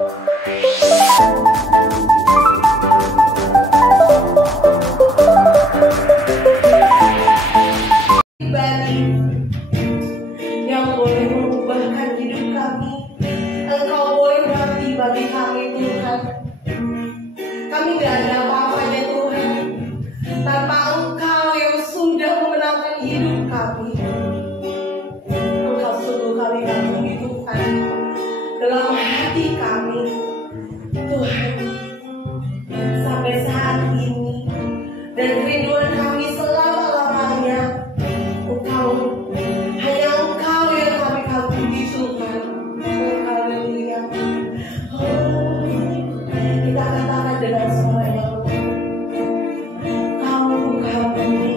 yang boleh mengubahkan hidup kami. Engkau boleh mati bagi kami, Tuhan. Kami tidak ada apa-apanya, Tuhan, tanpa Engkau yang sudah memenangkan hidup kami. Engkau sungguh kami kagumi, Tuhan, dalam hati kami, Tuhan, sampai saat ini, dan kerinduan kami selama-lamanya. Hanya Engkau yang kami kagumi, Tuhan. Oh, haleluya. Oh, kita katakan dengan suara yang lemah, Kau kagumi.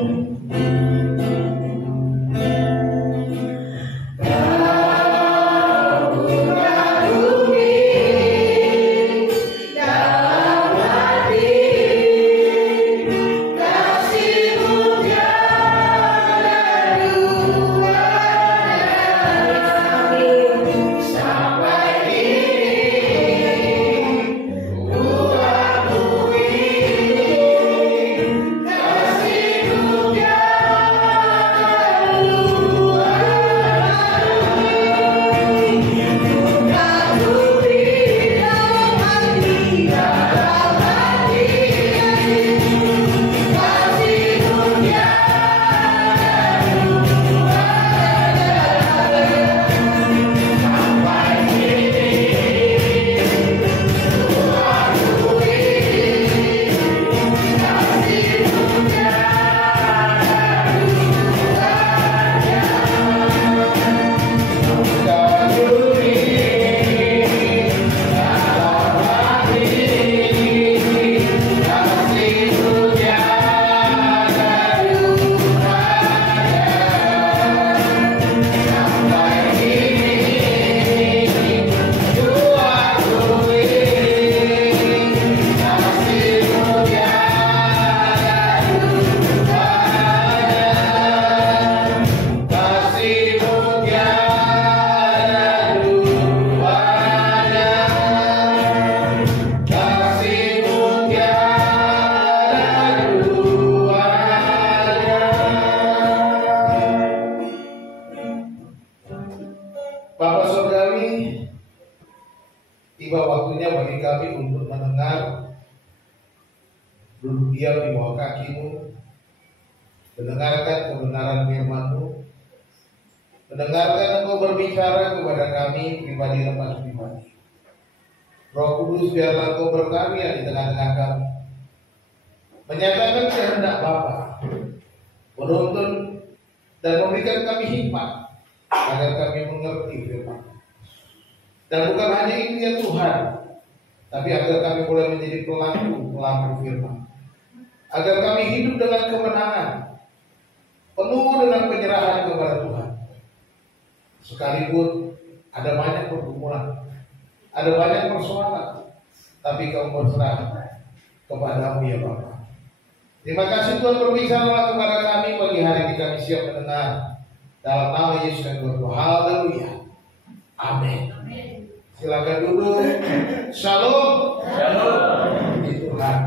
Bapak Saudari, tiba waktunya bagi kami untuk mendengar, duduk diam di bawah kaki-Mu, mendengarkan kebenaran firman-Mu, mendengarkan Engkau berbicara kepada kami pribadi lepas pribadi. Roh Kudus, biarlah Engkau berkarya di tengah-tengah kami, menyatakan kehendak Bapa, menuntun dan memberikan kami hikmat agar kami mengerti firman. Dan bukan hanya itu ya Tuhan, tapi agar kami boleh menjadi pelaku firman, agar kami hidup dengan kemenangan, penuh dengan penyerahan kepada Tuhan. Sekalipun ada banyak pergumulan, ada banyak persoalan, tapi Kau berserah kepada-Mu ya Bapa. Terima kasih Tuhan, berbicara kepada kami pagi hari ini, kami siap mendengar. Dalam nama Yesus yang berdoa, haleluya, amin. Silakan duduk. Shalom. Shalom. Puji Tuhan.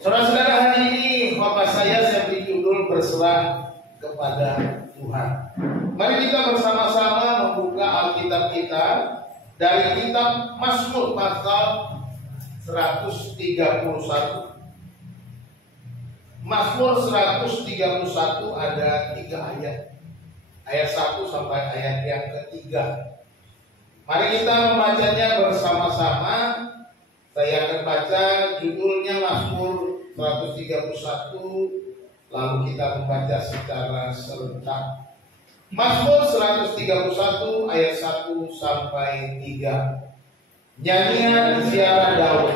Saudara-saudara, hari ini khotbah saya beri judul berserah kepada Tuhan. Mari kita bersama-sama membuka Alkitab kita dari kitab Mazmur pasal 131. Mazmur 131 ada 3 ayat. Ayat 1 sampai ayat yang ketiga. Mari kita membacanya bersama-sama. Saya akan baca judulnya Mazmur 131, lalu kita membaca secara serentak. Mazmur 131 ayat 1 sampai 3. Nyanyian ziarah Daud.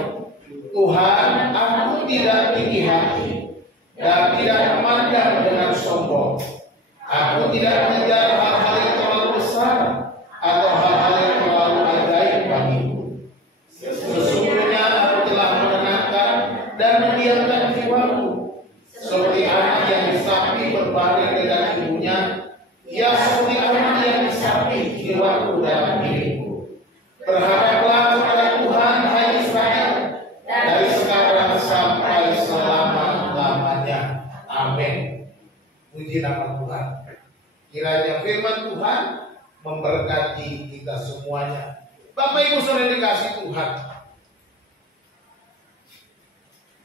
Tuhan, aku tidak tinggi hati dan tidak memandang dengan sombong. Aku tidak mengejar hal-hal yang terlalu besar atau hal-hal yang terlalu ajaib bagiku. Sesungguhnya aku telah menenangkan dan mendiamkan jiwaku, seperti anak yang disapi berbaring dengan ibunya. Ya, seperti anak yang disapi jiwaku dalam diriku. Berharaplah bagi kita semuanya. Bapak Ibu Saudara dikasih Tuhan,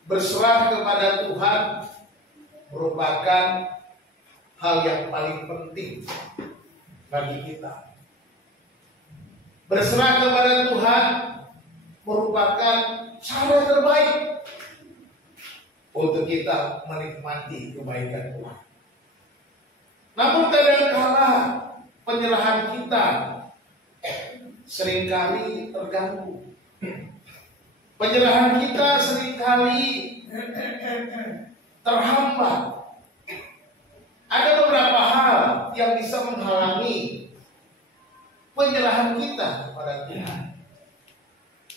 berserah kepada Tuhan merupakan hal yang paling penting bagi kita. Berserah kepada Tuhan merupakan cara terbaik untuk kita menikmati kebaikan Tuhan. Namun kadang-kala penyerahan kita seringkali terganggu. Penyerahan kita seringkali terhambat. Ada beberapa hal yang bisa menghalangi penyerahan kita kepada Tuhan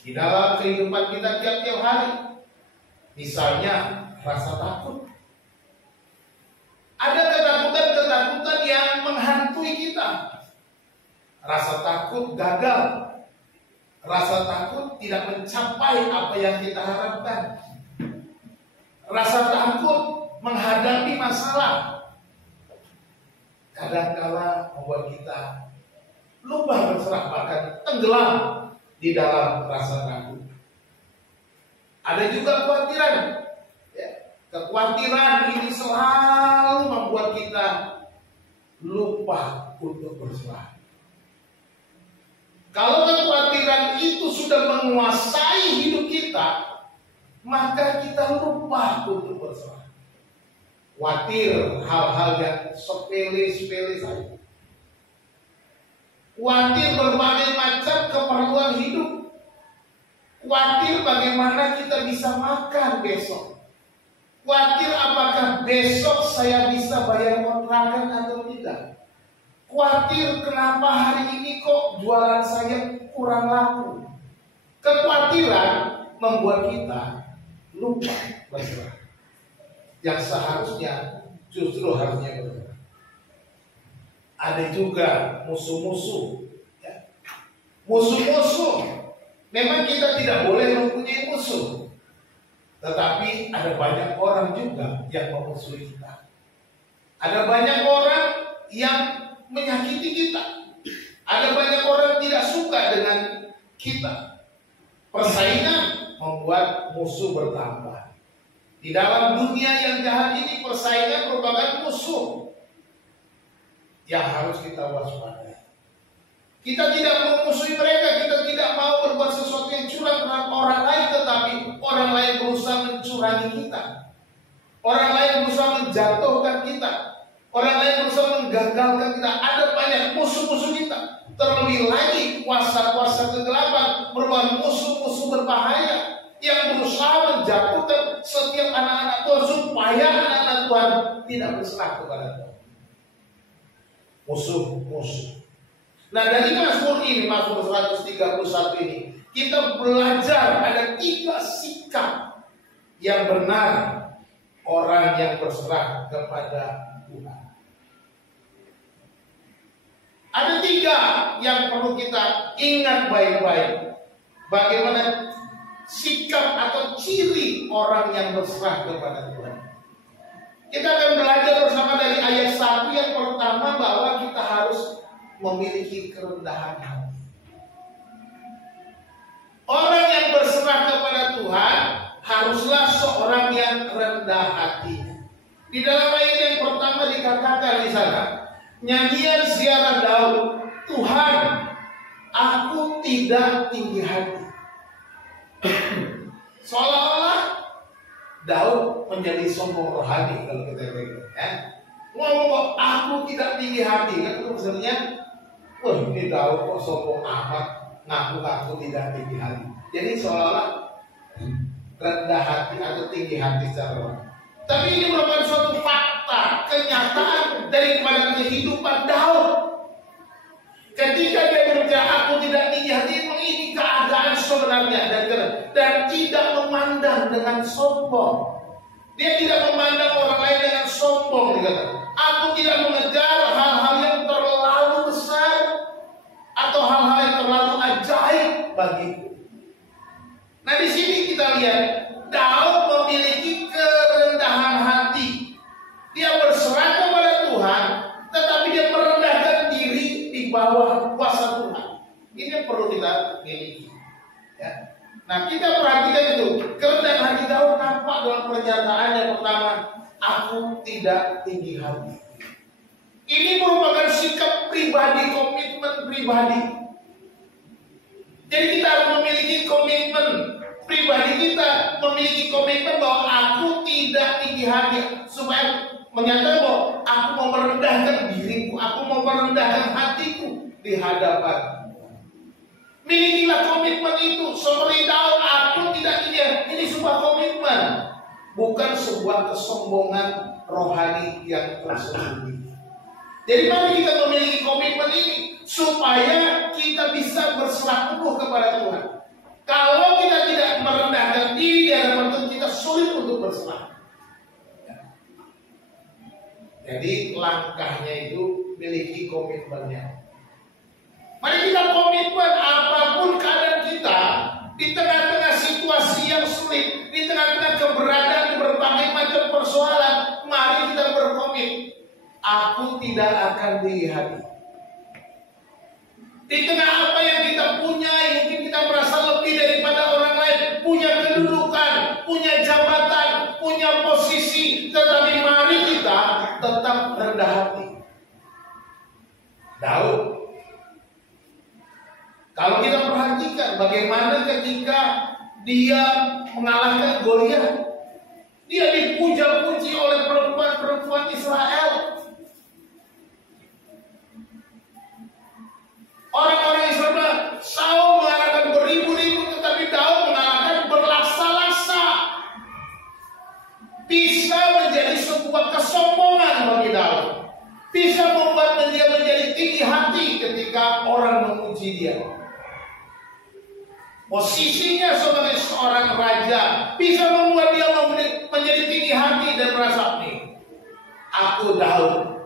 di dalam kehidupan kita tiap-tiap hari. Misalnya rasa takut. Ada ketakutan-ketakutan yang menghantui kita. Rasa takut gagal. Rasa takut tidak mencapai apa yang kita harapkan. Rasa takut menghadapi masalah. Kadang-kala membuat kita lupa berserah, bahkan tenggelam di dalam rasa takut. Ada juga kekhawatiran. Kekhawatiran ini selalu membuat kita lupa untuk berserah. Kalau kekhawatiran itu sudah menguasai hidup kita, maka kita lupa untuk berserah. Khawatir hal-hal yang sepele-sepele saja. Khawatir berbagai macam keperluan hidup. Khawatir bagaimana kita bisa makan besok. Khawatir apakah besok saya bisa bayar kontrakan atau tidak. Khawatir kenapa hari ini kok jualan saya kurang laku. Kekhawatiran membuat kita lupa berserah. Yang seharusnya justru harusnya berserah. Ada juga musuh-musuh. Musuh-musuh. Memang kita tidak boleh mempunyai musuh. Tetapi ada banyak orang juga yang memusuhi kita. Ada banyak orang yang menyakiti kita. Ada banyak orang tidak suka dengan kita. Persaingan membuat musuh bertambah. Di dalam dunia yang jahat ini, persaingan merupakan musuh yang harus kita waspadai. Kita tidak memusuhi mereka, kita tidak mau berbuat sesuatu yang curang terhadap orang lain, tetapi orang lain berusaha mencurangi kita. Orang lain berusaha menjatuhkan kita. Orang lain berusaha menggagalkan kita. Ada banyak musuh-musuh kita. Terlebih lagi kuasa-kuasa kegelapan merupakan musuh-musuh berbahaya yang berusaha menjatuhkan setiap anak-anak Tuhan supaya anak-anak Tuhan tidak berserah kepada Tuhan. Musuh-musuh. Nah, dari Mazmur ini, Mazmur 131 ini, kita belajar ada 3 sikap yang benar orang yang berserah kepada Tuhan. Ada 3 yang perlu kita ingat baik-baik. Bagaimana sikap atau ciri orang yang berserah kepada Tuhan. Kita akan belajar bersama dari ayat 1 yang pertama, bahwa kita harus memiliki kerendahan hati. Orang yang berserah kepada Tuhan haruslah seorang yang rendah hati. Di dalam ayat yang pertama dikatakan di sana, nyanyian ziarah Daud, Tuhan, aku tidak tinggi hati. Seolah-olah Daud menjadi sombong rohani kalau kita lihat. Ngomong aku tidak tinggi hati, kan itu maksudnya, wah ini Daud kok sombong amat, ngaku-ngaku tidak tinggi hati. Jadi seolah-olah rendah hati atau tinggi hati secara rohani. Tapi ini merupakan suatu fakta, kenyataan daripada kehidupan Daud. Ketika dia berkata aku tidak tinggi hati, ini keadaan sebenarnya dan tidak memandang dengan sombong. Dia tidak memandang orang lain dengan sombong. Dikatakan, aku tidak mengejar hal-hal yang terlalu besar atau hal-hal yang terlalu ajaib bagiku. Nah, di sini kita lihat Daud memiliki kerendahan hati. Dia berserah kepada Tuhan, tetapi dia merendahkan diri di bawah kuasa Tuhan. Ini yang perlu kita miliki. Ya. Nah, kita perhatikan itu. Kerendahan hati Daud nampak dalam pernyataan yang pertama, aku tidak tinggi hati. Ini merupakan sikap pribadi, komitmen pribadi. Jadi kita harus memiliki komitmen pribadi kita, memiliki komitmen bahwa aku tidak tinggi hati, supaya menyatakan bahwa aku mau merendahkan diriku, aku mau merendahkan hatiku di hadapan. Milikilah komitmen itu. Seperti Daud, aku tidak tinggi. Ini sebuah komitmen, bukan sebuah kesombongan rohani yang tersembunyi. Jadi mari kita memiliki komitmen ini supaya kita bisa berserah penuh kepada Tuhan. Kalau kita tidak merendahkan diri di hadapan Tuhan, kita sulit untuk berserah. Jadi langkahnya itu miliki komitmennya. Mari kita komitmen apapun keadaan kita, di tengah-tengah situasi yang sulit, di tengah-tengah keberadaan berbagai macam persoalan, mari kita berkomit. Aku tidak akan tinggi hati. Di tengah apa yang kita punya, mungkin kita merasa lebih daripada orang lain, punya kedudukan, punya jabatan, punya posisi, tetapi mari kita tetap rendah hati. Daud, kalau kita perhatikan bagaimana ketika dia mengalahkan Goliat, dia dipuja-puji oleh perempuan-perempuan Israel. Orang-orang Israel, Saul mengalahkan beribu-ribu, tetapi Daud mengalahkan berlaksa-laksa. Bisa menjadi sebuah kesombongan bagi Daud. Bisa membuat dia menjadi tinggi hati ketika orang memuji dia. Posisinya sebagai seorang raja bisa membuat dia menjadi tinggi hati dan merasa nih, aku Daud,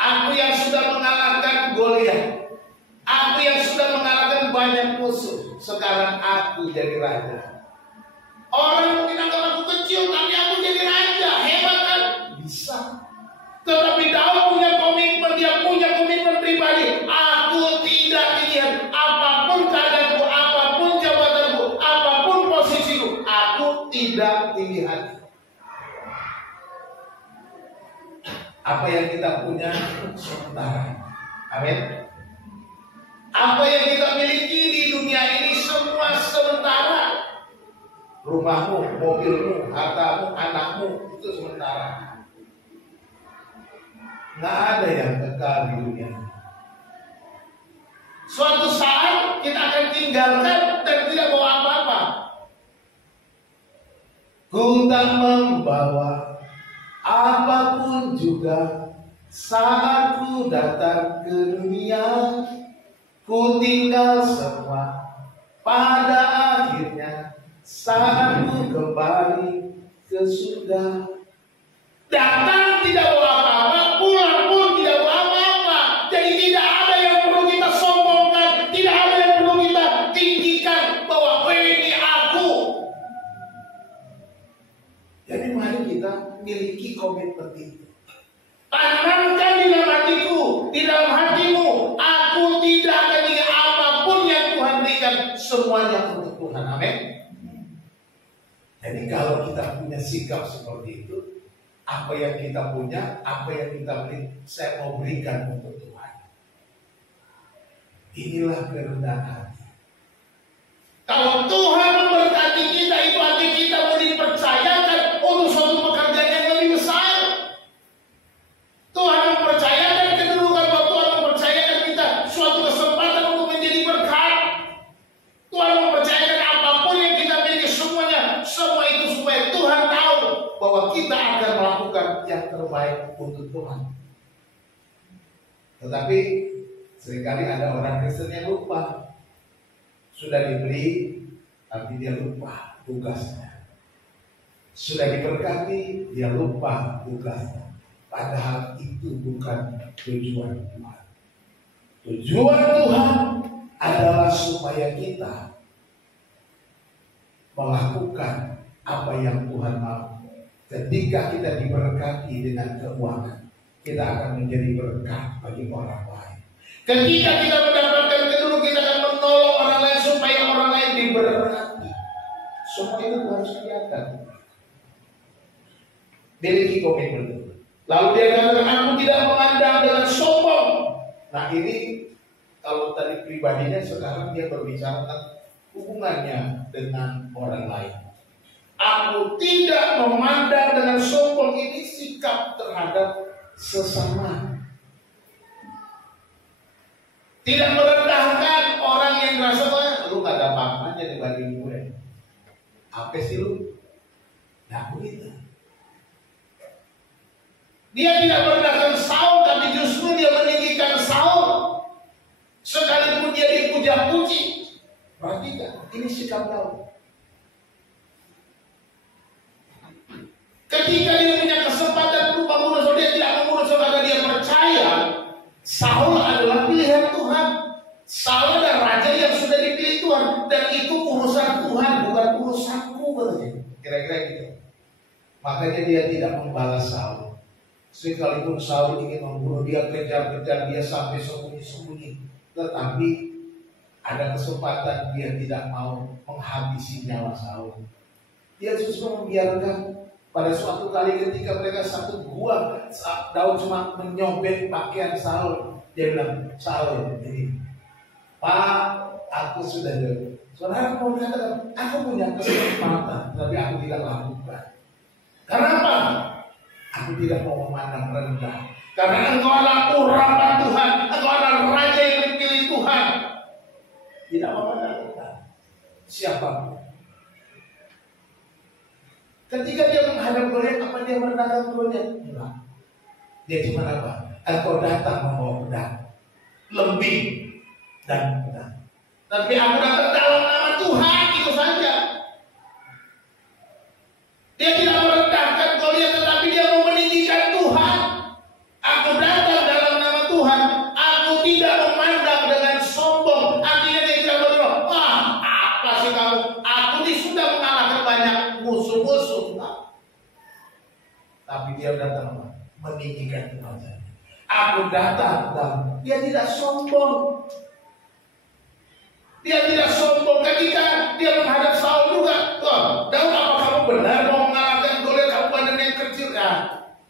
aku yang sudah mengalahkan Goliat. Aku yang sudah mengalahkan banyak musuh, sekarang aku jadi raja. Orang mungkin anggap aku kecil, tapi aku jadi raja. Hebat kan? Bisa. Tetapi Daud punya komitmen, dia punya komitmen pribadi. Aku tidak ingin apapun keadaanku, apapun jabatanku, apapun posisiku, aku tidak tinggi hati. Apa yang kita punya sementara. Amin. Apa yang kita miliki di dunia ini semua sementara. Rumahmu, mobilmu, hartamu, anakmu, itu sementara. Nggak ada yang kekal di dunia. Suatu saat kita akan tinggalkan dan tidak bawa apa-apa. Ku tak membawa apapun juga saat ku datang ke dunia. Ku tinggal semua pada akhirnya saat ku kembali ke surga. Datang tidak bawa apa-apa, pulang pun tidak bawa apa-apa. Jadi tidak ada yang perlu kita sombongkan, tidak ada yang perlu kita tinggikan bahwa ini aku. Jadi mari kita miliki komitmen itu. Tanamkan di dalam hatiku, di dalam hatimu, aku tidak akan ingin apapun yang Tuhan berikan, semuanya untuk Tuhan. Amin. Jadi kalau kita punya sikap seperti itu, apa yang kita punya, apa yang kita beri, saya mau berikan untuk Tuhan. Inilah kerendahan hati. Kalau Tuhan memberkati kita, itu hati kita mau dipercayakan untuk suatu pekerjaan yang lebih besar. Tuhan mempercayakan kedudukan, Tuhan mempercayakan kita suatu kesempatan untuk menjadi berkat. Tuhan mempercayakan apapun yang kita miliki, semuanya, semua itu supaya Tuhan tahu bahwa kita akan melakukan yang terbaik untuk Tuhan. Tetapi seringkali ada orang Kristen yang lupa. Sudah diberi, tapi dia lupa tugasnya. Sudah diberkati, dia lupa tugasnya. Padahal itu bukan tujuan Tuhan. Tujuan Tuhan adalah supaya kita melakukan apa yang Tuhan mau. Ketika kita diberkati dengan keuangan, kita akan menjadi berkat bagi orang lain. Ketika kita mendapatkan kedudukan, kita akan Miliki komitmen. Lalu dia katakan, aku tidak memandang dengan sombong. Nah ini kalau tadi pribadinya, sekarang dia berbicara tentang hubungannya dengan orang lain. Aku tidak memandang dengan sombong, ini sikap terhadap sesama. Tidak merendahkan orang yang merasa, lu gak ada apa-apanya dibanding gue. Apa sih lu? Nah begitu. Dia tidak merendahkan Saul, tapi justru dia meninggikan Saul. Sekalipun dia dipuja-puji. Perhatikan, ini sikap Daud. Ketika dia punya kesempatan untuk membunuh Saul, dia tidak membunuh Saul karena dia percaya Saul adalah pilihan Tuhan. Saul adalah raja yang sudah dipilih Tuhan, dan itu urusan Tuhan, bukan urusanku, katanya. Kira-kira gitu. Makanya dia tidak membalas Saul. Sekalipun Saul ingin membunuh dia, kejar-kejar dia sampai sembunyi-sembunyi, tetapi ada kesempatan dia tidak mau menghabisi nyawa Saul. Dia justru membiarkan. Pada suatu kali ketika mereka satu gua, Daud cuma menyobek pakaian Saul. Dia bilang, Saul ini, Pak, aku sudah jauh. Saudara mau katakan, aku punya kesempatan, tapi aku tidak lakukan. Kenapa? Aku tidak mau memandang rendah. Karena engkau adalah urapan Tuhan, engkau adalah raja yang dipilih Tuhan. Tidak memandang rendah siapapun. Ketika dia menghadap Goliat, apa dia merendahkan Goliat? Enggak. Dia cuma apa? Engkau datang membawa pedang, lembing dan pedang. Tapi aku datang dalam nama Tuhan, itu saja. Dia tidak merendahkan Goliat, tetapi dia mau meninggikan Tuhan. Aku datang dalam nama Tuhan. Aku tidak memandang dengan sombong. Artinya dia tidak berdoa, wah, apa sih kamu? Aku ini sudah mengalahkan banyak musuh-musuh. Tapi dia datang meninggikan Tuhan. Aku datang dan dia tidak sombong. Dia tidak sombong. Ketika dia menghadap Saul juga, Daud, apa kamu benar mau mengalahkan Goliat? Kamu badan yang kecil ya.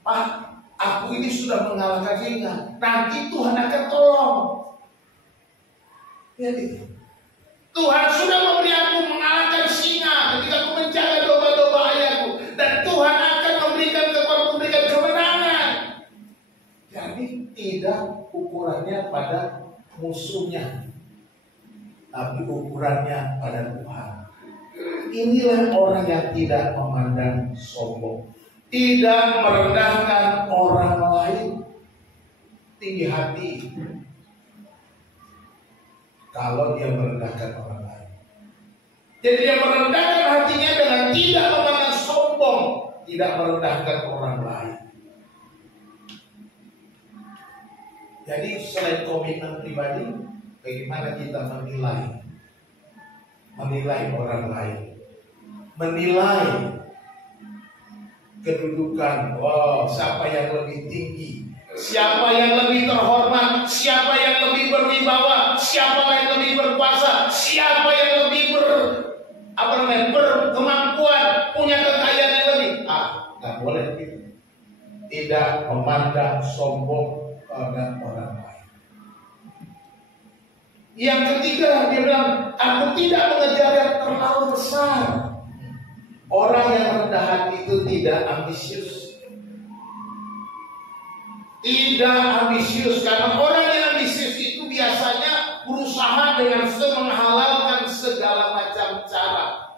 Pak, aku ini sudah mengalahkan singa. Nanti Tuhan akan tolong. Ya gitu. Tuhan sudah memberi aku mengalahkan singa ketika aku menjaga domba-domba ayahku, dan Tuhan akan memberikan kemenangan. Jadi tidak ukurannya pada musuhnya, tapi ukurannya pada Tuhan. Inilah orang yang tidak memandang sombong, tidak merendahkan orang lain, tinggi hati. Kalau dia merendahkan orang lain, jadi dia merendahkan hatinya dengan tidak memandang sombong, tidak merendahkan orang lain. Jadi selain komitmen pribadi, bagaimana kita menilai orang lain, menilai kedudukan. Siapa yang lebih tinggi, siapa yang lebih terhormat, siapa yang lebih berwibawa, siapa yang lebih berkuasa, siapa yang lebih berkemampuan, punya kekayaan yang lebih. Nggak boleh gitu. Tidak memandang sombong pada orang lain. Yang ketiga, dia bilang, aku tidak mengejar yang terlalu besar. Orang yang rendah hati itu tidak ambisius. Tidak ambisius, karena orang yang ambisius itu biasanya berusaha dengan menghalalkan segala macam cara.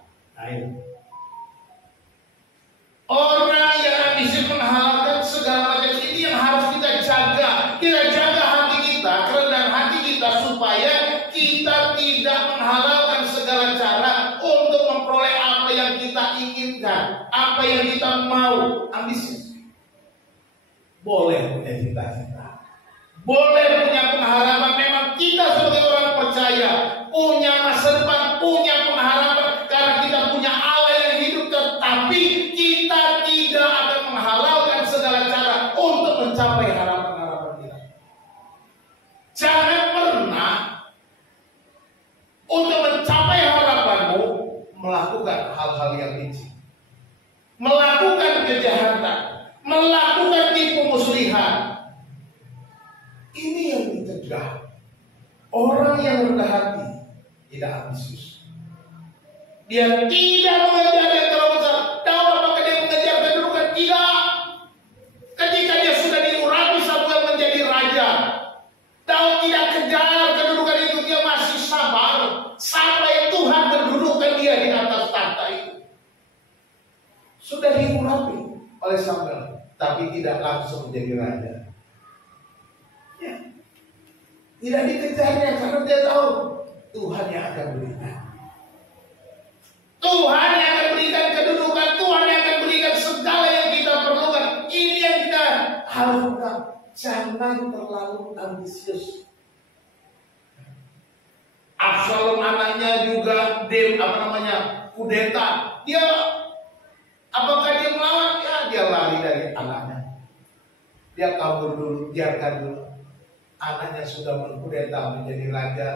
Orang yang ambisius menghalalkan segala macam, ini yang harus kita jaga. Kita jaga hati kita, kerendahan hati kita, supaya kita tidak menghalalkan segala cara untuk memperoleh apa yang kita inginkan, apa yang kita mau. Ambisius. Boleh punya cita-cita, boleh punya pengharapan. Memang kita sebagai orang percaya punya masa depan, punya pengharapan, karena kita punya Allah yang hidup. Tetapi kita tidak akan menghalalkan segala cara untuk mencapai harapan-harapan kita. Jangan pernah untuk mencapai harapanmu melakukan hal-hal yang licik, melakukan kejahatan, tidak ambisius. Dia tidak mengejar yang terlalu besar. Tahu apakah dia mengejar kedudukan? Tidak. Ketika dia sudah diurapi Samuel menjadi raja, Daud tidak kejar kedudukan itu. Dia masih sabar sampai Tuhan mendudukkan dia di atas tahta itu. Sudah diurapi oleh Samuel, tapi tidak langsung menjadi raja. Ya. Tidak dikejarnya karena dia tahu Tuhan yang akan berikan. Tuhan yang akan berikan kedudukan, Tuhan yang akan berikan segala yang kita perlukan. Ini yang kita harapkan. Jangan terlalu ambisius. Absalom anaknya juga kudeta. Dia apakah dia melawan? Ya, dia lari dari anaknya. Dia kabur dulu, biarkan dulu. Anaknya sudah mengkudeta menjadi raja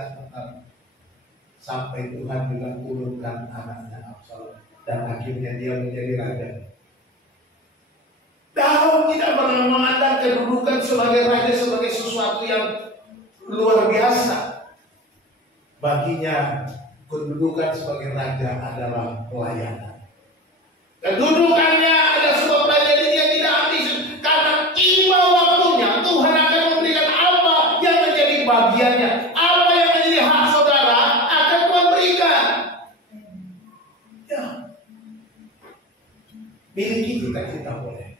sampai Tuhan juga turunkan anaknya Absalom dan akhirnya dia menjadi raja. Daud tidak pernah memandang kedudukan sebagai raja sebagai sesuatu yang luar biasa. Baginya kedudukan sebagai raja adalah pelayanan. Kedudukannya ada sebuah pelayanan yang tidak habis karena tiba waktunya Tuhan akan memberikan apa yang menjadi bagiannya, apa yang menjadi hak saudara akan Tuhan berikan. Ya. Miliki cita-cita boleh,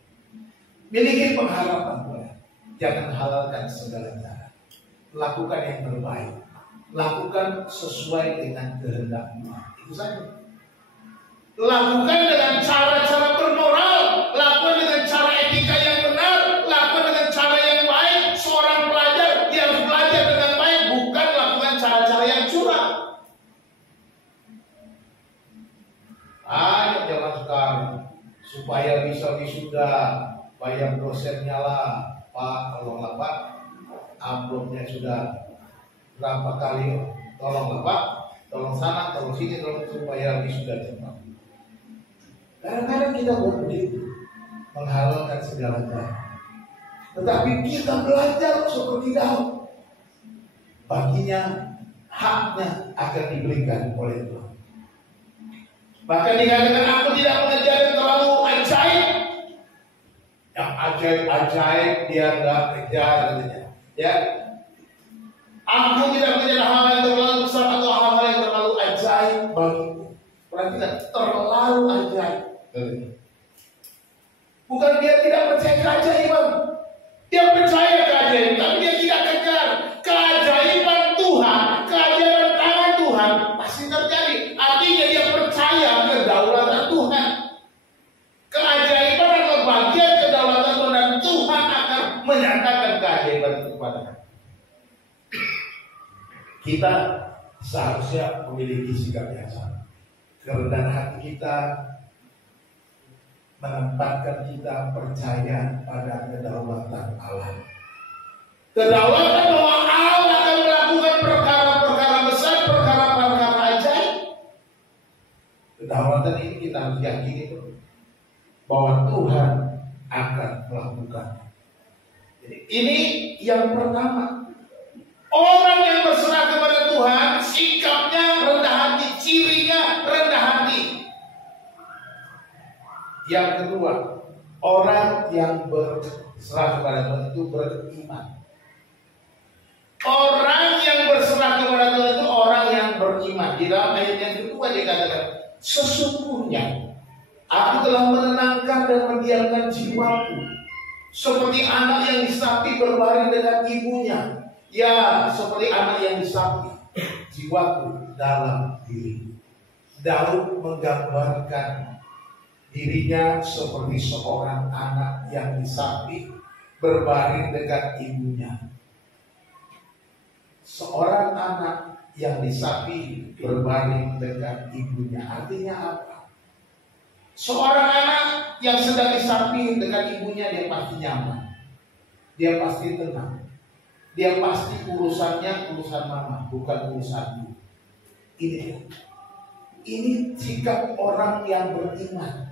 miliki pengharapan boleh, jangan halalkan segala cara. Lakukan yang terbaik, lakukan sesuai dengan kehendak-Mu. Itu saja. Lakukan dengan cara-cara bermoral, lakukan dengan cara etika yang benar, lakukan dengan cara yang baik. Seorang pelajar dia harus belajar dengan baik, bukan lakukan cara-cara yang curang. Banyak zaman sekarang supaya bisa wisuda, bayar dosennya lah, Pak, tolonglah Pak, amplopnya sudah berapa kali, tolonglah Pak, tolong sana, tolong sini, tolong supaya wisuda cepat. Kadang-kadang kita begitu menghalalkan segala cara, tetapi kita belajar seperti Daud. Baginya haknya akan diberikan oleh Tuhan. Bahkan dikatakan aku tidak mengejar yang terlalu ajaib. Yang ajaib dia nggak kejar katanya. Ya, aku tidak mengejar hal yang terlalu besar atau hal-hal yang terlalu ajaib bagiku. Perhatikan, terlalu ajaib. Bukan dia tidak percaya keajaiban, dia percaya keajaiban, tapi dia tidak kejar keajaiban Tuhan, keajaiban tangan Tuhan pasti terjadi. Artinya dia percaya kedaulatan Tuhan, keajaiban adalah bagian kedaulatan Tuhan dan Tuhan akan menyatakan keajaiban itu kepada kita. Seharusnya memiliki sikap yang sama. Kerendahan hati kita menempatkan kita percaya pada kedaulatan Allah. Kedaulatan bahwa Allah akan melakukan perkara-perkara besar, perkara-perkara ajaib. Kedaulatan ini kita harus yakini bahwa Tuhan akan melakukan. Jadi ini yang pertama. Orang yang berserah kepada Tuhan, sikapnya rendah hati, cirinya rendah hati. Yang kedua, orang yang berserah kepada Tuhan itu beriman. Orang yang berserah kepada Tuhan itu orang yang beriman. Di dalam ayat yang kedua dikatakan, sesungguhnya aku telah menenangkan dan mendiamkan jiwaku, seperti anak yang disapi berbaring dengan ibunya. Ya, seperti anak yang disapi, jiwaku dalam diri. Daud menggambarkan dirinya seperti seorang anak yang disapi berbaring dekat ibunya. Seorang anak yang disapi berbaring dekat ibunya artinya apa? Seorang anak yang sedang disapi dekat ibunya, dia pasti nyaman, dia pasti tenang, dia pasti urusannya urusan mama, bukan urusanmu. Ini sikap orang yang beriman.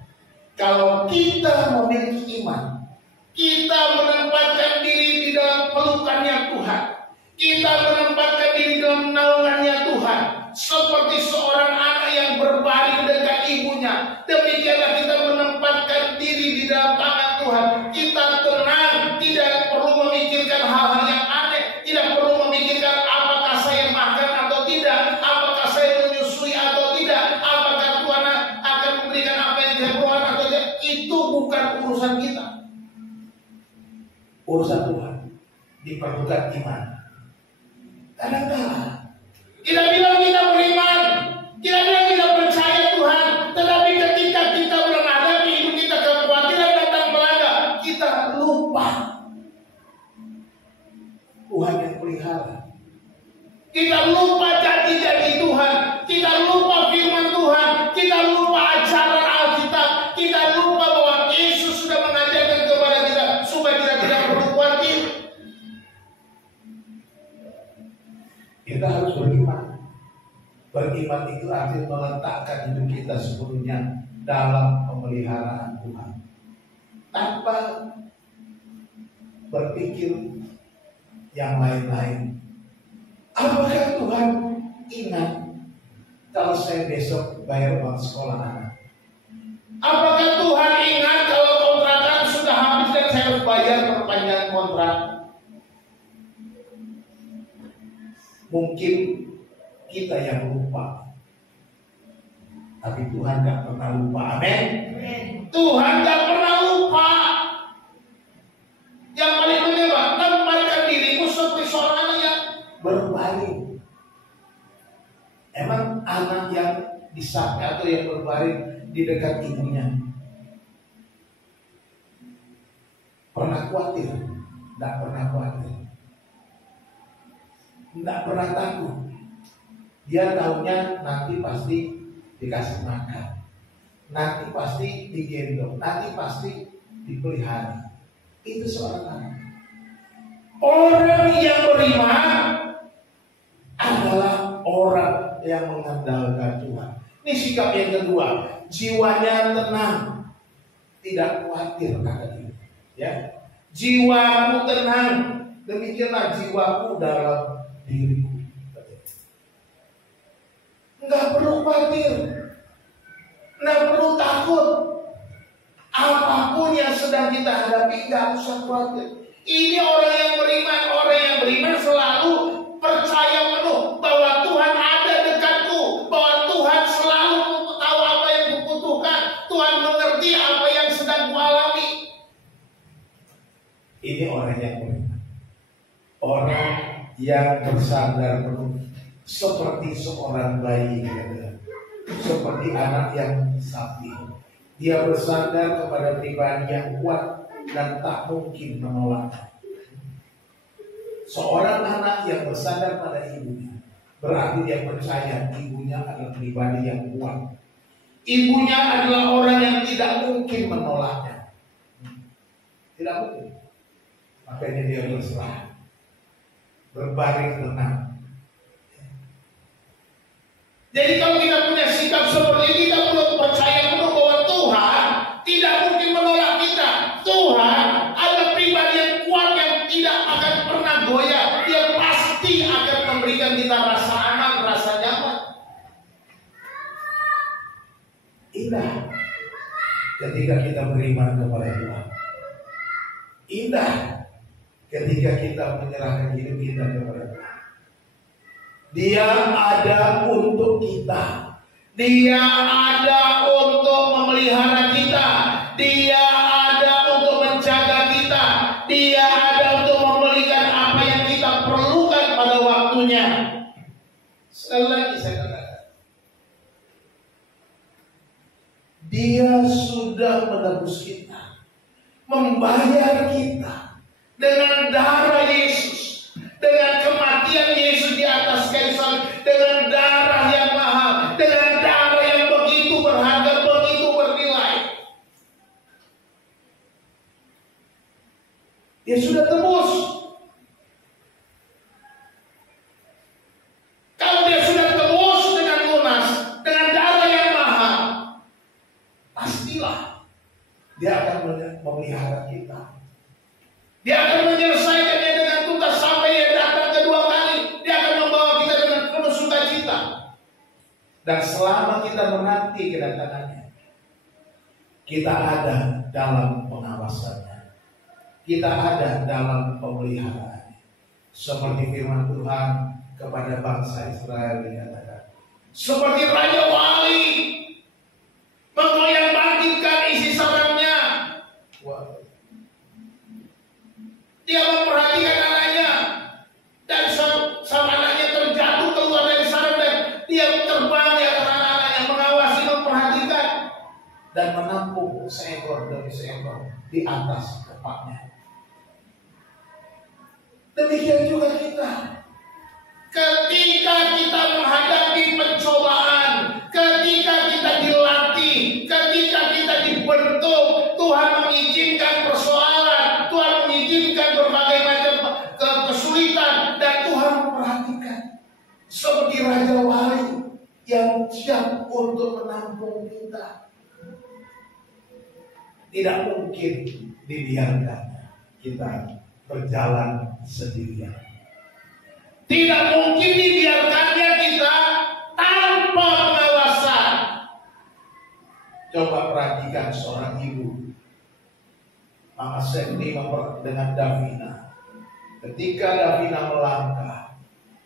Kalau kita memiliki iman, kita menempatkan diri di dalam pelukannya Tuhan, kita menempatkan diri dalam naungannya Tuhan, seperti seorang anak yang berbaring dekat ibunya. Demikianlah kita menempatkan diri di dalam tangan Tuhan. Kita tenang, tidak perlu memikirkan hal-hal yang aneh, tidak perlu memikirkan apakah saya makan atau tidak, apakah saya menyusui atau tidak, apakah Tuhan akan memberikan apa yang saya perlukan atau tidak. Itu bukan urusan kita. Urusan Tuhan. Diperlukan iman. Kadang-kadang kita bilang kita beriman, kita bilang kita percaya Tuhan, tetapi ketika kita menghadapi hidup kita kekhawatiran datang melanda, kita lupa Tuhan yang pelihara. Kita lupa janji-janji Tuhan, kita lupa firman Tuhan, kita lupa ajaran Alkitab, kita lupa bahwa Yesus sudah mengajarkan kepada kita supaya kita tidak perlu khawatir. Kita harus beriman. Beriman itu artinya meletakkan hidup kita sepenuhnya dalam pemeliharaan Tuhan, tanpa berpikir yang lain-lain. Apakah Tuhan ingat kalau saya besok bayar uang sekolah anak? Apakah Tuhan ingat kalau kontrakan sudah habis dan saya harus bayar perpanjangan kontrak? Mungkin kita yang lupa, tapi Tuhan gak pernah lupa. Amin. Tuhan gak pernah lupa. Yang paling penting, tempatkan dirimu seperti seorang anak yang berbaring. Emang anak yang disapi atau yang berbaring di dekat ibunya pernah khawatir? Tidak pernah khawatir, tidak pernah takut. Dia tahunya nanti pasti dikasih makan, nanti pasti digendong, nanti pasti dipelihara. Itu seorang anak. Orang yang beriman adalah orang yang mengandalkan Tuhan. Ini sikap yang kedua, jiwanya tenang, tidak khawatir, kata dia. Ya, jiwaku tenang, demikianlah jiwaku dalam diriku. Enggak perlu khawatir, enggak perlu takut. Apapun yang sedang kita hadapi, enggak usah khawatir. Ini orang yang beriman. Orang yang beriman selalu percaya penuh bahwa Tuhan ada dekatku, bahwa Tuhan selalu tahu apa yang kubutuhkan, Tuhan mengerti apa yang sedang kualami. Ini orang yang beriman, orang yang bersandar penuh. Seperti seorang bayi, seperti anak yang sapi. Dia bersandar kepada pribadi yang kuat dan tak mungkin menolaknya. Seorang anak yang bersandar pada ibunya berarti dia percaya ibunya adalah pribadi yang kuat. Ibunya adalah orang yang tidak mungkin menolaknya. Tidak mungkin. Makanya dia berserah, berbaring tenang. Jadi kalau kita punya sikap seperti ini, kita perlu percaya penuh bahwa Tuhan tidak mungkin menolak kita. Tuhan adalah pribadi yang kuat yang tidak akan pernah goyah. Dia pasti akan memberikan kita rasa aman, rasa nyaman. Indah ketika kita beriman kepada Tuhan. Indah ketika kita menyerahkan hidup kita kepada Tuhan. Dia ada untuk kita. Dia ada untuk memelihara kita. Dia ada untuk menjaga kita. Dia ada untuk memberikan apa yang kita perlukan pada waktunya. Sekali lagi saya katakan, Dia sudah menebus kita, membayar kita dengan darah Yesus, dengan kematian Yesus di atas kayu salib, dengan darah yang mahal, dengan darah yang begitu berharga, begitu bernilai. Dia sudah tebus. Kalau dia sudah tebus dengan lunas, dengan darah yang mahal, pastilah dia akan memelihara kita. Dia akan menyelesaikannya dengan tuntas sampai dia datang ke Dan selama kita menanti kedatangannya, kita ada dalam pengawasannya, kita ada dalam pemeliharaannya. Seperti firman Tuhan kepada bangsa Israel dikatakan, seperti Raja Wali menggoyang bangkitkan isi sarangnya. Dia memperhatikan anaknya, dan sang anaknya terjatuh keluar dari sarang, dan dia terbang di atas anak-anaknya, mengawasi, memperhatikan, dan menampung seekor demi seekor di atas kepalanya. Demikian juga kita. Ketika kita menghadapi pencobaan, ketika kita dilatih, ketika kita dibentuk, Tuhan mengizinkan persoalan, Tuhan mengizinkan berbagai macam kesulitan, dan Tuhan memperhatikan. Seperti Raja Wali yang siap untuk menampung kita. Tidak mungkin dibiarkan kita berjalan sendirian. Tidak mungkin dibiarkannya kita tanpa pengawasan. Coba perhatikan seorang ibu, Mama Septi dengan Davina. Ketika Davina melangkah,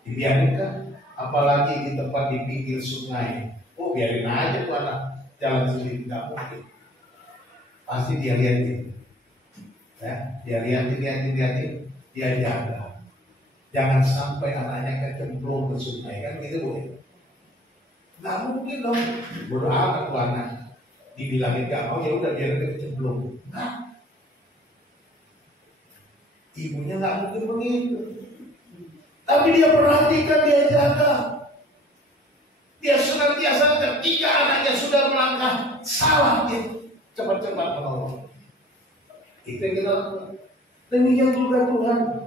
dibiarkan, apalagi di tempat di pinggir sungai. Oh, biarin aja tuh anak jalan sendiri, nggak mungkin. Pasti dia liatin, ya, dia liatin, dia jaga. Jangan sampai anaknya kecemplung ke sungai, kan gitu boleh? Nggak mungkin dong. Bodoh amat tuh anak. Dibilangin gak mau, ya udah biar dia kecemplung. Nah, ibunya nggak mungkin begitu. Tapi dia perhatikan, dia jaga. Dia senantiasa ketika anaknya sudah melangkah salah, dia cepat-cepat menolong. Itu yang kita lakukan. Demikian juga Tuhan.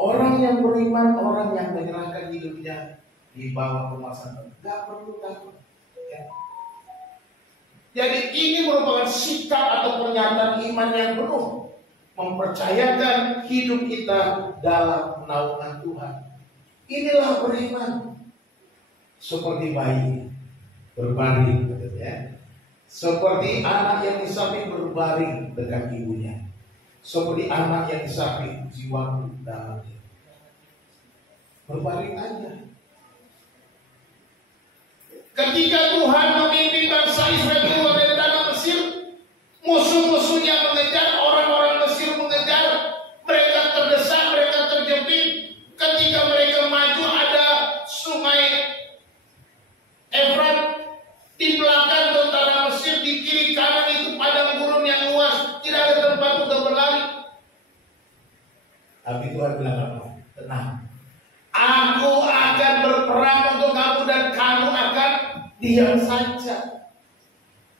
Orang yang beriman, orang yang menyerahkan hidupnya di bawah penguasaan, gak perlu takut. Ya. Jadi ini merupakan sikap atau pernyataan iman yang penuh, mempercayakan hidup kita dalam naungan Tuhan. Inilah beriman. Seperti bayi berbaring, ya. Seperti anak yang disapit berbaring dekat ibunya. Seperti anak yang disapit jiwaku dalamnya. Berbaring aja. Ketika Tuhan memimpin bangsa Israel keluar dari tanah Mesir, musuh-musuhnya mengejar, orang-orang Mesir mengejar, mereka terdesak, mereka terjepit. Ketika mereka maju, ada sungai Efrat, di belakang tentara Mesir, di kiri kanan itu padang gurun yang luas, tidak ada tempat untuk berlari. Tapi Tuhan bilang apa? Tenang, aku akan berperang untuk kamu dan kamu akan diam saja.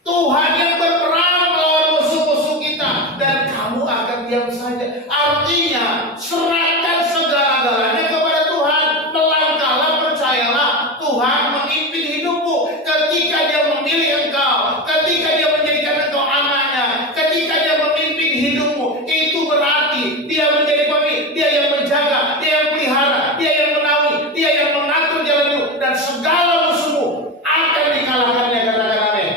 Tuhan yang berperang melawan musuh-musuh kita dan kamu akan diam saja. Artinya serahkan segala-galanya kepada Tuhan. Melangkahlah, percayalah Tuhan memimpin hidupmu. Ketika Dia memilih engkau, ketika Dia menjadikan engkau anaknya, ketika Dia memimpin hidupmu, itu berarti Dia menjadi pemimpin, Dia yang menjaga, Dia yang pelihara, Dia yang menaungi, Dia yang mengatur jalan hidup, dan segala musuhmu akan dikalahkannya. Katakan amin.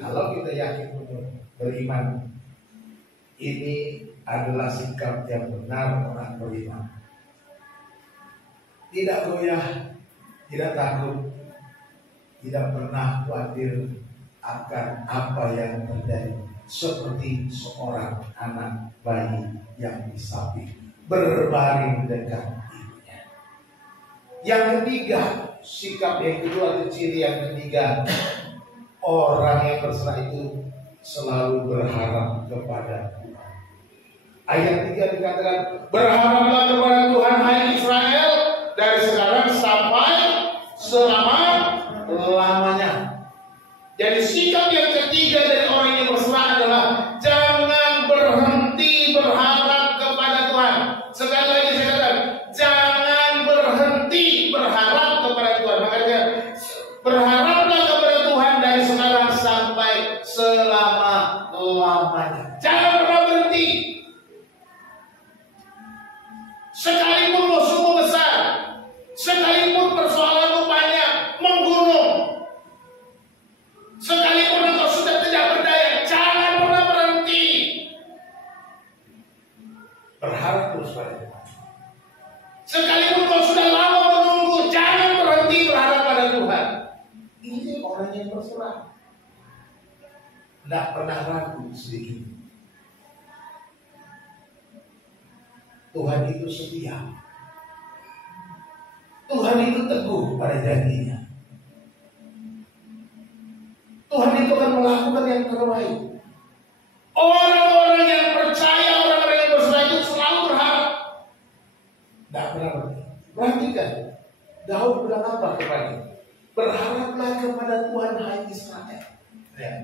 Kalau kita yakin betul beriman, ini adalah sikap yang benar orang beriman. Tidak goyah, tidak takut, tidak pernah khawatir akan apa yang terjadi. Seperti seorang anak bayi yang disapit berbaring dekat ibunya. Yang ketiga, sikap yang kedua, ciri yang ketiga, orang yang berserah itu selalu berharap kepada Tuhan. Ayat 3 dikatakan, berharaplah kepada Tuhan hai Israel, dari sekarang sampai selama-lamanya. Jadi sikap yang ketiga dari orang yang berserah adalah jangan berhenti berharap kepada Tuhan. Sekali lagi saya katakan, jangan berhenti berharap kepada Tuhan. Makanya berharaplah kepada Tuhan dari sekarang sampai selama-lamanya. Jangan pernah berhenti. Sekalipun musuhmu besar, orang yang berserah. Tidak pernah ragu sedikit. Tuhan itu setia. Tuhan itu teguh pada janjinya. Tuhan itu akan melakukan yang terbaik. Orang-orang yang percaya, orang-orang yang berserah itu selalu berharap. Tidak pernah berhenti. Perhatikan, Daud bilang apa kepada? Berharaplah kepada Tuhan hai Israel. Ya.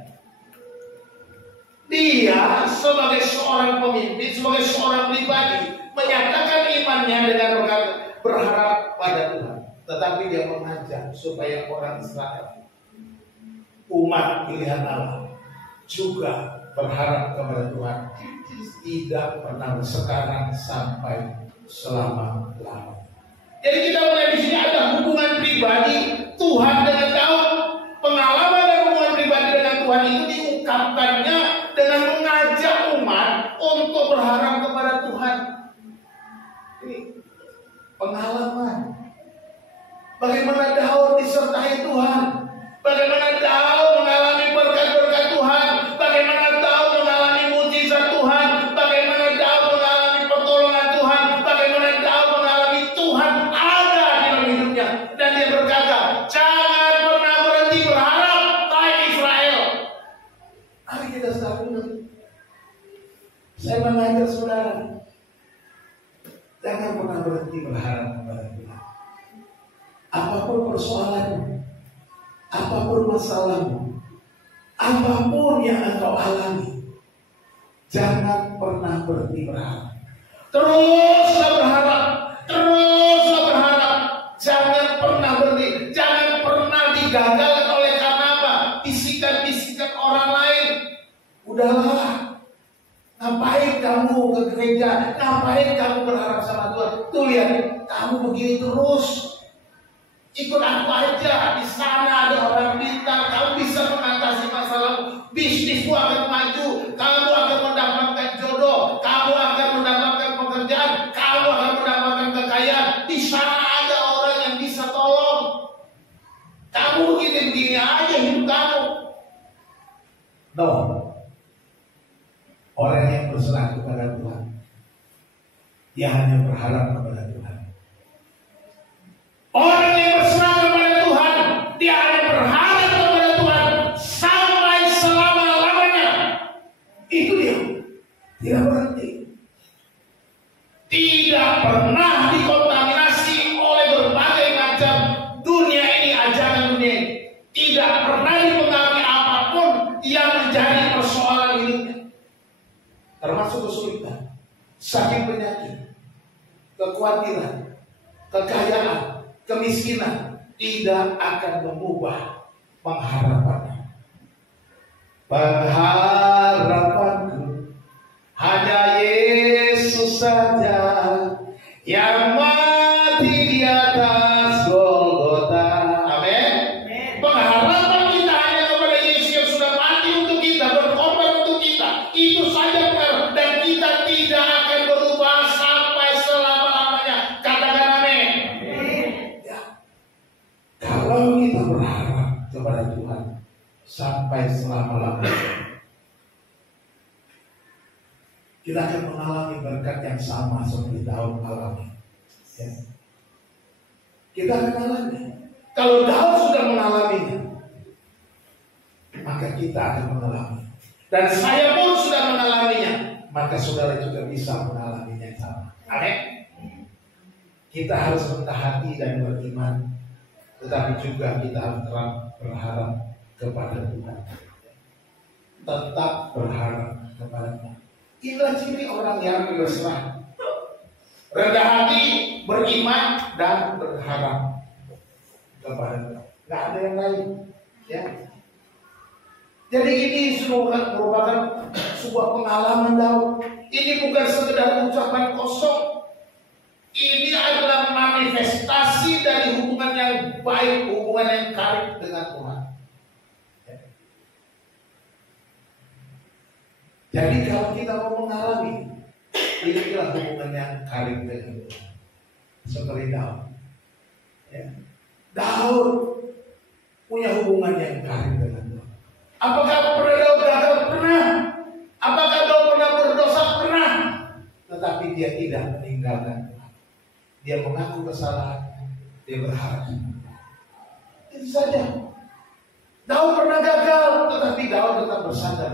Dia sebagai seorang pemimpin, sebagai seorang pribadi menyatakan imannya dengan berkata berharap pada Tuhan. Tetapi dia mengajak supaya orang Israel, umat pilihan Allah, juga berharap kepada Tuhan, tidak pernah sekarang sampai selama-lamanya. Jadi kita mulai di sini ada hubungan pribadi Tuhan dengan Daud. Pengalaman dan hubungan pribadi dengan Tuhan itu diungkapkannya dengan mengajak umat untuk berharap kepada Tuhan. Ini pengalaman. Bagaimana Daud disertai Tuhan. Bagaimana Daud mengalami berkat-berkat Tuhan. Bagaimana Daud mengalami mujizat Tuhan. Bagaimana Daud mengalami pertolongan Tuhan. Bagaimana Daud mengalami Tuhan ada di dalam hidupnya. Dan dia berkata, jangan pernah berhenti berharap, hai Israel. Mari kita sekarang saya mengajak saudara, jangan pernah berhenti berharap kepada Tuhan. Apapun persoalanmu, apapun masalahmu, apapun yang engkau alami, jangan pernah berhenti berharap. Teruslah berharap, teruslah berharap. Jangan pernah berhenti, jangan pernah digagalkan oleh karena apa? Bisikan-bisikan orang lain. Udahlah, ngapain kamu ke gereja? Ngapain kamu berharap sama Tuhan? Tuh lihat, kamu begini terus. Ikut aku aja, di sana ada orang pintar, kamu bisa mengatasi masalahmu. Bisnismu akan maju, kamu akan mendapatkan jodoh, kamu akan mendapatkan pekerjaan, kamu akan mendapatkan kekayaan. Di sana ada orang yang bisa tolong. Kamu begini-begini aja hidup kamu. No. Orang yang berserah kepada Tuhan, dia hanya berharap kepada Tuhan. Orang yang berserah kepada Tuhan, dia hanya berharap kepada Tuhan sampai selama-lamanya. Itu dia. Tidak berhenti. Tidak pernah dikontaminasi oleh berbagai macam dunia ini, ajaran dunia ini. Tidak pernah dipengaruhi apapun yang menjadi persoalan hidupnya. Termasuk kesulitan, sakit penyakit, kekhawatiran, kekayaan, kemiskinan, tidak akan mengubah pengharapannya. Pengharapanku hanya Yesus saja yang mati di atas Golgota. Amin. Pengharapan kita hanya kepada Yesus yang sudah mati untuk kita, berkorban untuk kita. Itu saja pengharapan, dan kita tidak akan berubah sampai selama-lamanya. Katakan amin. Ya. Kalau kita berharap kepada Tuhan sampai selama-lamanya, kita akan mengalami berkat yang sama seperti Daud alami. Ya. Kita akan mengalami. Kalau Daud sudah mengalaminya, maka kita akan mengalami. Dan saya pun sudah mengalaminya, maka saudara juga bisa mengalaminya sama. Amin. Kita harus rendah hati dan beriman, tetapi juga kita harus terang berharap kepada Tuhan. Tetap berharap kepada Tuhan. Inilah ciri orang yang berserah, rendah hati, beriman, dan berharap kepada Tuhan. Gak ada yang lain. Ya. Jadi ini merupakan sebuah pengalaman Daud. Ini bukan sekedar ucapan kosong. Ini adalah manifestasi dari hubungan yang baik, hubungan yang karib dengan Tuhan. Jadi kalau kita mau mengalami, inilah hubungan yang karib dengan Tuhan. Seperti Daud. Ya. Daud punya hubungan yang karib dengan Tuhan. Apakah pernah Daud gagal? Pernah. Apakah Daud pernah berdosa? Pernah. Tetapi dia tidak meninggalkan Tuhan. Dia mengaku kesalahannya. Dia berharap. Itu saja. Daud pernah gagal, tetapi Daud tetap bersandar.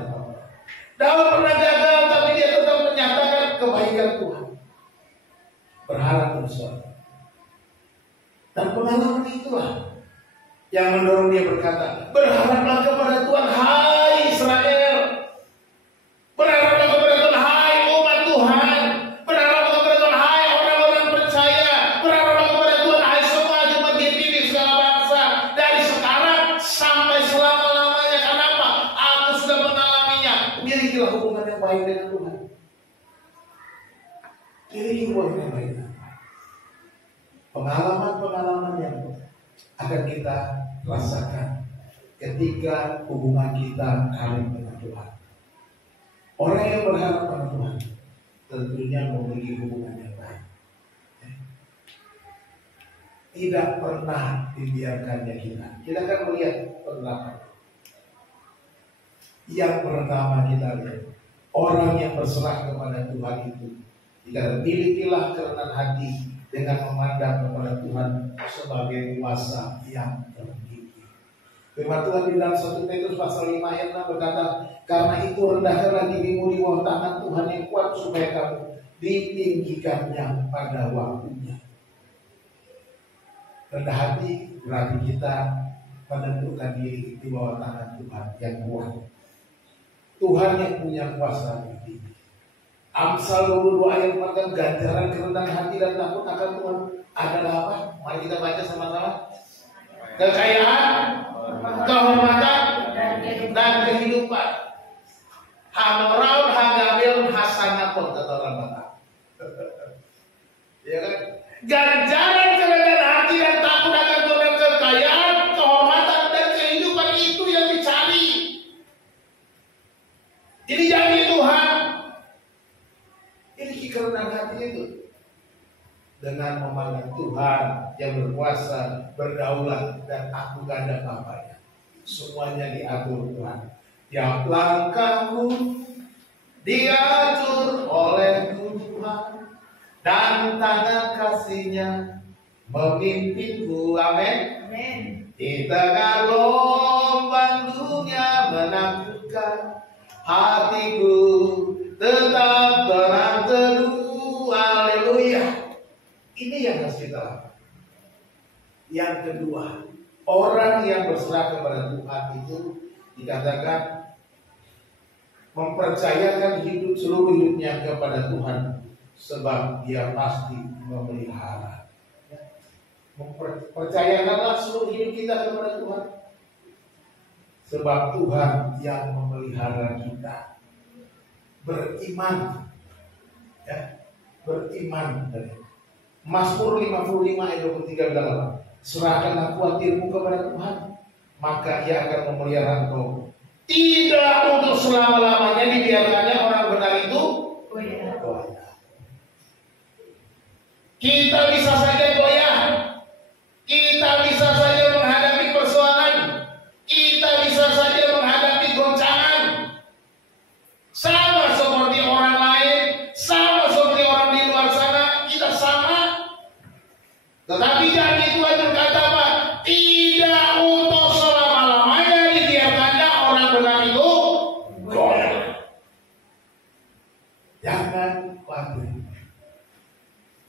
Daud pernah gagal, tapi dia tetap menyatakan kebaikan Tuhan. Berharap terus. Dan pengalaman itulah yang mendorong dia berkata, berharaplah kepada Tuhan, hai Israel. Berharaplah kepada Tuhan, hai umat Tuhan. Berharaplah kepada Tuhan, hai orang-orang percaya. Berharaplah kepada Tuhan, hai semua jemaat GPB segala bangsa. Dari sekarang sampai selama-lamanya. Kenapa? Aku sudah mengalaminya. Milikilah hubungan yang baik dengan Tuhan. Miliki hubungan yang baik. Pengalaman-pengalaman yang akan kita rasakan ketika hubungan kita karib dengan Tuhan. Orang yang berharap pada Tuhan tentunya memiliki hubungan yang baik. Tidak pernah dibiarkannya kita. Kita akan melihat penerapan. Yang pertama kita lihat, orang yang berserah kepada Tuhan itu, jika milikilah kerendahan hati dengan memandang kepada Tuhan sebagai kuasa yang tertinggi. Firman Tuhan di dalam 1 Petrus pasal 5 ayat 6 berkata, karena itu rendahkanlah dirimu di bawah tangan Tuhan yang kuat supaya kamu ditinggikannya pada waktunya. Rendah hati berarti kita menundukkan diri di bawah tangan Tuhan yang kuat. Tuhan yang punya kuasa tertinggi. Amsal 22 ayat 4, ganjaran kerendahan hati dan takut akan Tuhan adalah apa? Mari kita baca sama-sama. Kekayaan, kehormatan, dan kehidupan. Hamoraun, hagabel, hasanapun, kata orang Batak. Ya kan? Ganjaran kerendahan hati dan takut akan Tuhan, kekayaan, kehormatan, dan kehidupan itu yang dicari. Ini janji Tuhan. Miliki kerendahan hati itu dengan memandang Tuhan yang berkuasa, berdaulat, dan aku gak ada apa-apanya. Semuanya diatur Tuhan. Tiap langkahku diatur oleh Tuhan, dan tangan kasih-Nya memimpinku. Amin. Di tengah gelombang dunia menakutkan, hatiku tetap tenang teduh. Haleluya. Ini yang harus kita lakukan. Yang kedua, orang yang berserah kepada Tuhan itu dikatakan mempercayakan hidup seluruh hidupnya kepada Tuhan, sebab Dia pasti memelihara. Percayakanlah seluruh hidup kita kepada Tuhan, sebab Tuhan yang memelihara kita. Beriman, ya, beriman. Mazmur 55 ayat 23 bilang, serahkanlah khawatirmu kepada Tuhan, maka Ia akan memelihara engkau. Tidak untuk selama-lamanya dibiarkannya orang benar itu goyah. Kita bisa saja goyah, kita bisa saja menghadapi persoalan, kita bisa saja menghadapi goncangan. Sama seperti orang lain, sama seperti orang di luar sana, kita sama. Tetapi janji Tuhan berkata apa? Tidak untuk selama-lamanya dibiarkannya orang benar itu goyah. Jangan khawatir.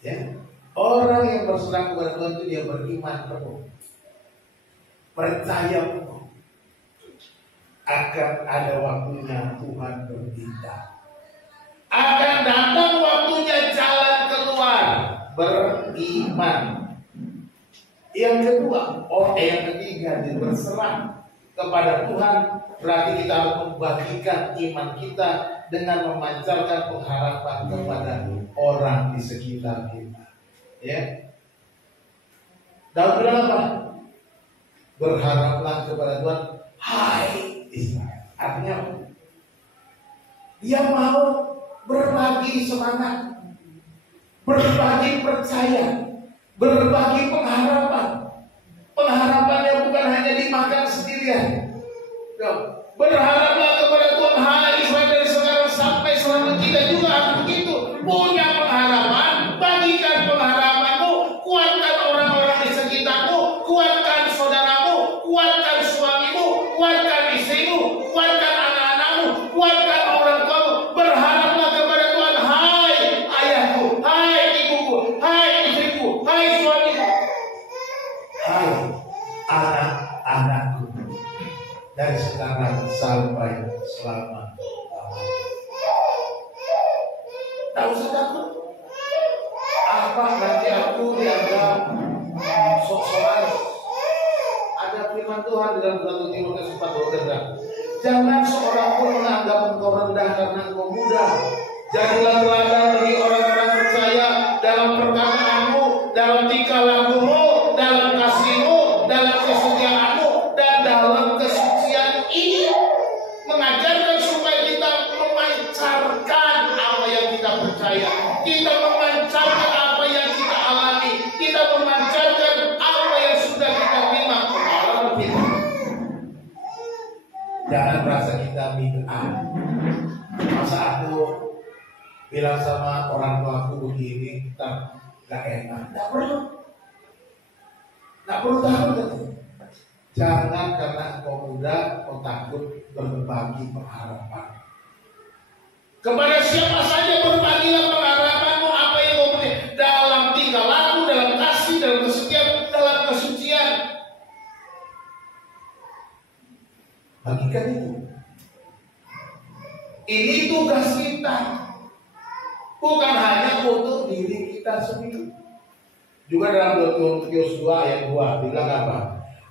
Ya, orang yang berserah kepada Tuhan itu dia beriman penuh, percaya penuh. Akan ada waktunya Tuhan bertindak. Akan datang waktunya jalan keluar. Beriman. Yang kedua, yang ketiga, dia berserah kepada Tuhan. Berarti kita harus membagikan iman kita dengan memancarkan pengharapan kepada orang di sekitar kita. Ya. Daud bilang apa? Berharaplah kepada Tuhan, hai Israel. Artinya apa? Dia mau berbagi semangat, berbagi percaya, berbagi pengharapan. Pengharapan yang bukan hanya dimakan Lihat. Berharaplah kepada Tuhan hari Israel dari sekarang sampai selama. Kita juga harus begitu. Punya pengharapan, bagikan pengharapanmu, kuatkan orang-orang di sekitarmu, kuatkan saudaramu, kuatkan suamimu, kuatkan istrimu, kuatkan anak-anakmu, kuatkan orang tuamu. Berharaplah kepada Tuhan, hai ayahku, hai ibuku, hai istriku, hai suamiku, hai anak-anakku, dari sekarang sampai selama. Tak usah takut. Apa nanti aku dianggap sok-sokan? Ada firman Tuhan dalam 1 Timotius 4:12. Jangan seorang pun menganggap engkau rendah karena engkau muda. Jadilah teladan bagi orang-orang percaya dalam perkataanmu, dalam tingkah lakumu, dalam kasihmu, dalam kesetiaanmu, dan dalam kesucian ini. Mengajarkan supaya kita memancarkan apa yang kita percaya, kita memancarkan apa yang kita alami, kita memancarkan apa yang sudah kita terima pengalaman kita. Jangan merasa kita bid'ah. Masa aku bilang sama orang tua aku begini, tak gak enak. Gak perlu tahu. Jangan karena kau muda, kau takut berbagi pengharapan. Kepada siapa saja berbagilah pengharapanmu, apa yang kau punya, dalam tingkah laku, dalam kasih, dalam kesetiaan, dalam kesucian. Bagikan itu. Ini tugas kita. Bukan hanya untuk diri kita sendiri. Juga dalam 2 Timotius 2 ayat 2 bilang apa?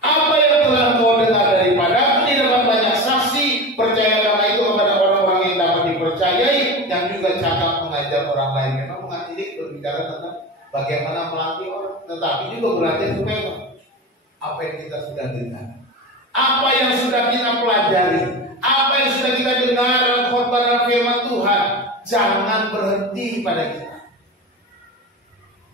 Apa yang telah kau dengar daripadaku di dalam banyak saksi, percayakanlah itu kepada orang-orang yang dapat dipercayai, yang juga cakap mengajar orang lain. Memang ini berbicara tentang bagaimana melatih orang, tetapi juga belajar supaya apa yang kita sudah dengar, apa yang sudah kita pelajari, apa yang sudah kita dengar dalam khotbah dan firman Tuhan, jangan berhenti pada kita.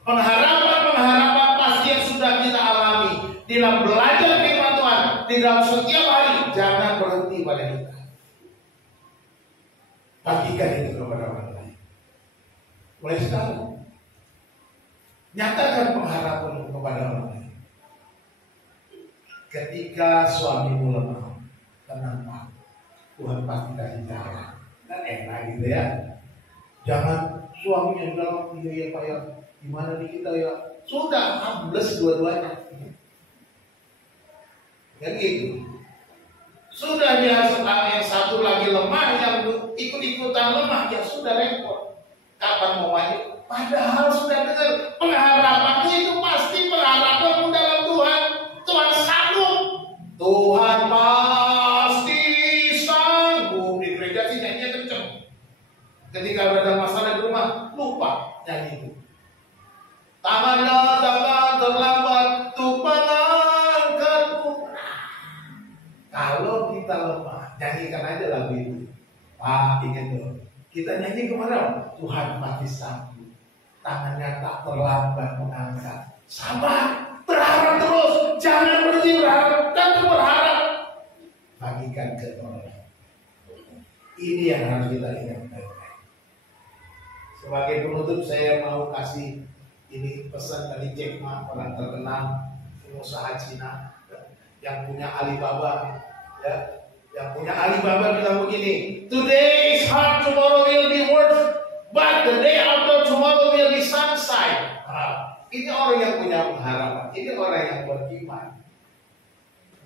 Pengharapan pasti yang sudah kita alami di dalam belajar firman Tuhan, di dalam setiap hari, jangan berhenti pada kita. Bagikan itu kepada orang lain. Mulai sekarang, nyatakan pengharapan kepada orang lain. Ketika suamimu lemah, tenang Pak, Tuhan pasti kasih jalan. Kan enak gitu ya. Jangan suaminya bilang, iya Pak ya, gimana nih kita ya, sudah ambles dua-duanya. Kan gitu. Sudah dia yang satu lagi lemah, yang ikut-ikutan lemah, ya sudah repot. Kapan mau maju? Padahal sudah dengar pengharapanmu itu pasti pengharapanmu dalam Tuhan. Tuhan sanggup. Tuhan pasti sanggup. Di gereja sih nyanyinya kenceng. Ketika ada masalah di rumah, lupa nyanyi itu. Tangannya terlambat untuk mengangkatmu. Kalau kita lemah, nyanyikan aja lagu itu. Pak, ingat dong. Kita nyanyi kemana? Tuhan pasti sanggup. Tangannya tak terlambat mengangkat. Sabar, berharap terus. Jangan berhenti berharap, dan berharap. Bagikan ke orang. Ini yang harus kita ingat. Sebagai penutup, saya mau kasih ini pesan dari Jack Ma, orang terkenal pengusaha Cina yang punya Alibaba, ya, yang punya Alibaba bilang begini, today is hard, tomorrow will be worse, but the day after tomorrow will be sunshine. Ini orang yang punya pengharapan, ini orang yang beriman.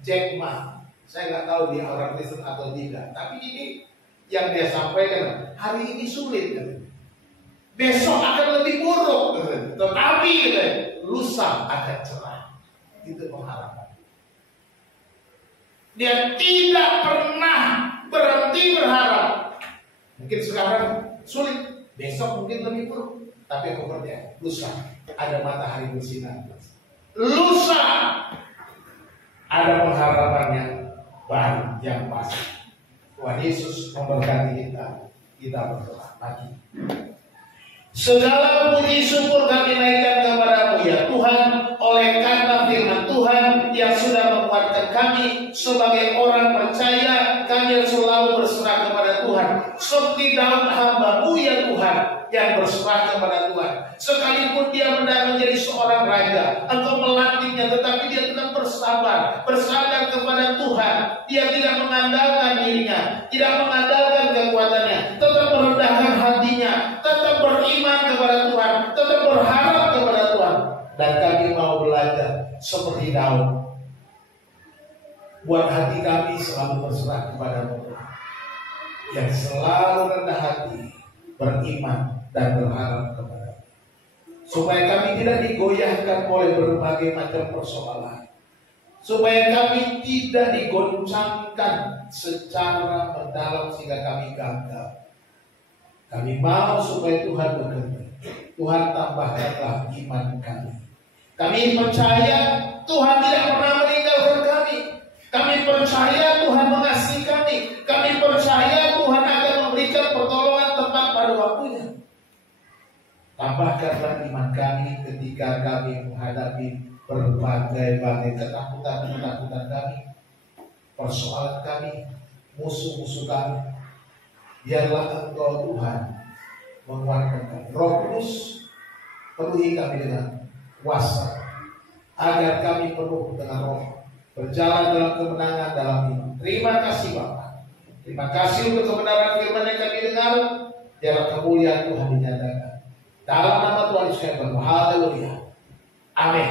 Jack Ma, saya nggak tahu dia orang Kristen atau tidak, tapi ini yang dia sampaikan, hari ini sulit, besok akan lebih buruk, tetapi lusa akan cerah. Itu pengharapan. Dia tidak pernah berhenti berharap. Mungkin sekarang sulit, besok mungkin lebih buruk, tapi aku percaya lusa ada matahari bersinar. Lusa ada pengharapannya baru yang pasti. Tuhan Yesus memberkati kita. Kita berdoa lagi. Segala puji syukur kami naikkan kepadamu ya Tuhan, oleh karena firman Tuhan yang sudah menguatkan kami sebagai orang percaya, kami harus selalu berserah kepada Tuhan. Seperti Daud hamba-Mu ya Tuhan, yang berserah kepada Tuhan. Sekalipun dia menjadi seorang raja, Engkau melatihnya, tetapi dia tetap bersabar, bersandar kepada Tuhan. Dia tidak mengandalkan dirinya, tidak mengandalkan kekuatannya, tetap merendahkan hatinya, tetap beriman kepada Tuhan, tetap berharap kepada Tuhan. Dan kami mau belajar seperti Daud. Buat hati kami selalu berserah kepada-Mu, yang selalu rendah hati, beriman dan berharap kepada-Mu, supaya kami tidak digoyahkan oleh berbagai macam persoalan, supaya kami tidak digoncangkan secara mendalam sehingga kami gagal. Kami mau supaya Tuhan bekerja. Tuhan tambahkanlah iman kami. Kami percaya Tuhan tidak pernah meninggalkan kami. Kami percaya Tuhan mengasihi kami. Kami percaya Tuhan akan memberikan pertolongan tepat pada waktunya. Tambahkanlah iman kami ketika kami menghadapi berbagai ketakutan kami, persoalan kami, musuh-musuh kami. Biarlah Engkau Tuhan menguatkan kami. Roh Kudus penuhi kami dengan kuasa, agar kami penuh dengan roh, berjalan dalam kemenangan dalam iman. Terima kasih Bapa. Terima kasih untuk kebenaran firman yang kami dengar. Biarlah kemuliaan Tuhan dinyatakan. Dalam nama Tuhan Yesus kami berdoa. Haleluya. Amin.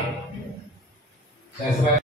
Saya serahkan.